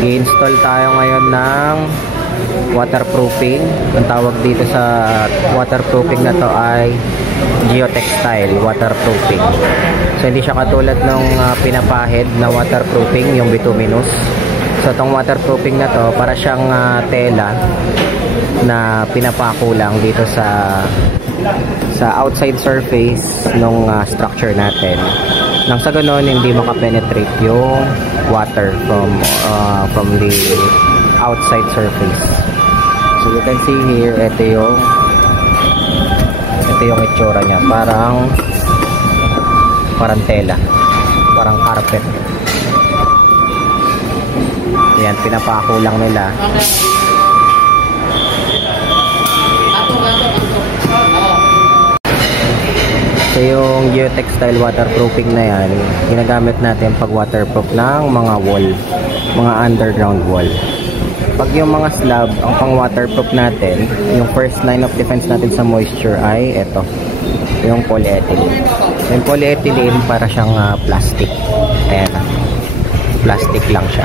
I-install tayo ngayon ng waterproofing. Ang tawag dito sa waterproofing na to ay geotextile waterproofing. So hindi siya katulad ng pinapahid na waterproofing, yung bituminous. So itong waterproofing na to para siyang tela na pinapako lang dito sa outside surface ng structure natin. Nang sa ganon hindi makapenetrate yung water from the outside surface. So you can see here, ito yung itsura niya, parang tela, parang carpet. Ayan, pinapako lang nila. So yung geotextile waterproofing na yan, ginagamit natin pag waterproof ng mga wall, mga underground wall. Pag yung mga slab, ang pang waterproof natin, yung first line of defense natin sa moisture ay ito, yung polyethylene. Yung polyethylene para siyang plastic. Ayan, plastic lang siya,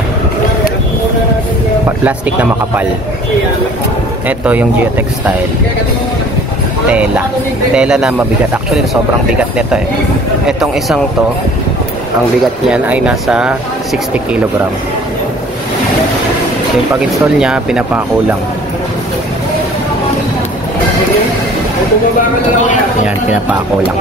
plastic na makapal. Ito yung geotextile, tela na mabigat. Actually sobrang bigat nito eh. Etong isang to, ang bigat niyan ay nasa 60 kg. So yung pag-install niya, pinapako lang. Ayan, pinapako lang.